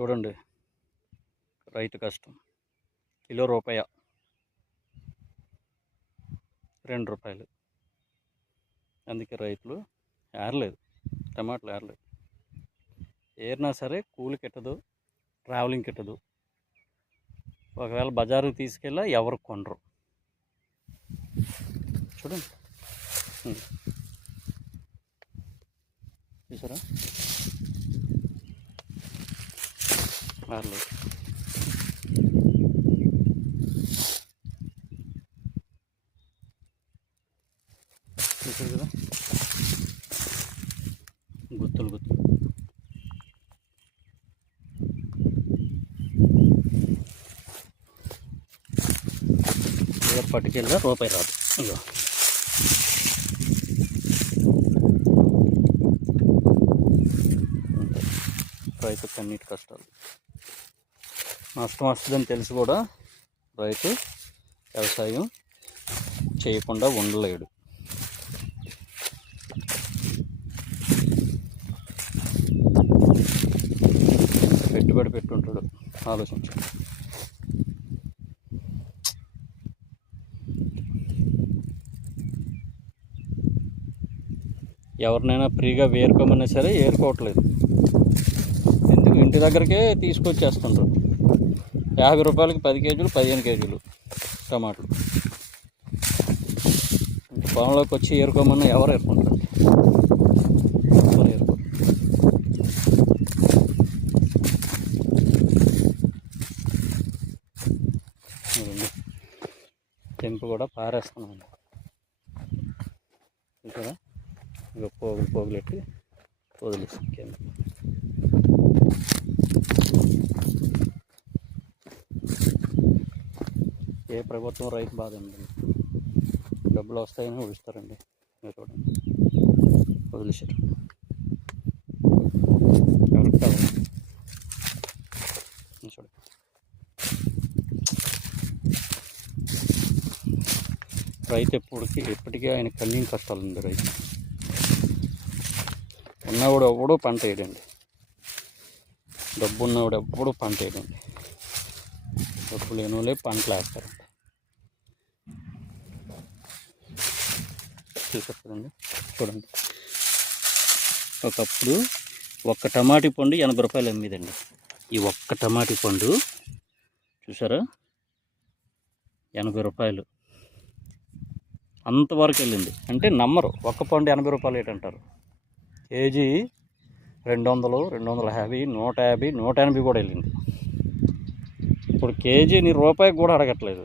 చూడండి రైతు కష్టం. కిలో రూపాయ, ₹2. అందుకే రైతులు ఏరలేదు, టమాటాలు ఏరలేదు. ఏరినా సరే కూలి కిట్టదు, ట్రావెలింగ్ కిట్టదు. ఒకవేళ బజారుకి తీసుకెళ్ళా ఎవరు కొనరు. చూడండి చూసారా, ఏరలేదు. చూసారు కదా, గుత్తులు పట్టుకెళ్ళా రూపాయి రాదు. ఇగో రైతు కన్నీటి కష్టాలు. నష్టం వస్తుందని తెలిసి కూడా రైతు వ్యవసాయం చేయకుండా ఉండలేడు. పెట్టుబడి పెట్టుంటాడు, ఆలోచించు. ఎవరినైనా ఫ్రీగా వేరుకోమన్నా సరే ఏరుకోవట్లేదు. ఎందుకు, ఇంటి దగ్గరకే తీసుకొచ్చేస్తుంటారు. ₹50కి 10 కేజీలు 15 కేజీలు టమాటాలు. పొలంలోకి వచ్చి ఏరుకోమన్నా ఎవరు ఏరుకుంటారు? ఎవరు ఏరుకోరు. తెంపు కూడా పారేస్తున్నాను. చూసారా, ఇక పోగులెట్టి వదిలేస్తాం కింద. ఏ ప్రభుత్వం రైతు బాధ ఉందండి, డబ్బులు వస్తాయని ఊహిస్తారండి. మీరు చూడండి, వదిలేశారు. ఎవరికి కావాలి చూడండి. రైతు ఎప్పటికీ ఆయన కన్నీటి కష్టాలు ఉంది. రైతు ఉన్నవాడు ఎవ్వడూ పంట వేయడండి, డబ్బు ఉన్నవాడు ఎవ్వడూ పంట వేయడండి. డబ్బు లేని వాళ్ళే పంటలు వేస్తారండి. చూసారు కదండి, చూడండి. ఒకప్పుడు ఒక్క టమాటీ పండు ₹80 అమ్మేదండి. ఈ ఒక్క టమాటీ పండు చూసారా, ₹80 అంతవరకు వెళ్ళింది. అంటే నమ్మరు, ఒక్క పండు ₹80 ఏంటంటారు. కేజీ 200, 250, 150, 180 కూడా వెళ్ళింది. ఇప్పుడు కేజీని రూపాయికి కూడా అడగట్లేదు.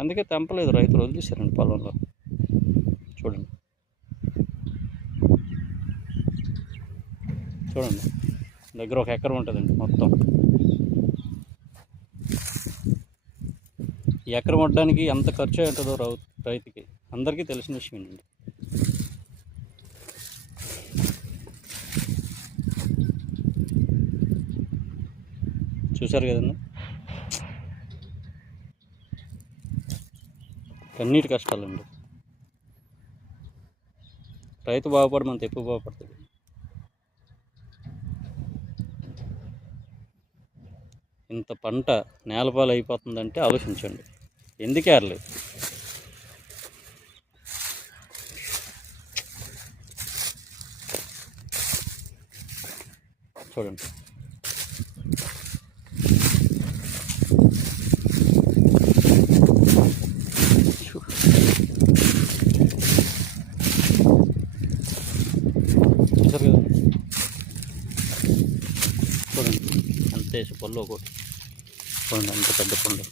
అందుకే తెంపలేదు, రైతులు వదిలేశారండి పొలంలో. చూడండి చూడండి, దగ్గర 1 ఎకరం ఉంటుందండి మొత్తం. ఈ ఎకరం వడ్డానికి ఎంత ఖర్చు ఉంటుందో రైతుకి అందరికీ తెలిసిన విషయం అండి. చూసారు కదండి, కన్నీటి కష్టాలండి. రైతు బాగుపడమంత ఎక్కువ బాగుపడుతుంది. ఇంత పంట నేలపాలు అయిపోతుందంటే ఆలోచించండి, ఎందుకు ఏరలేదు. చూడండి, చూసారు కదా, చూడండి అంతే పళ్ళు ఒకటి. చూడండి అంత పెద్ద పండు.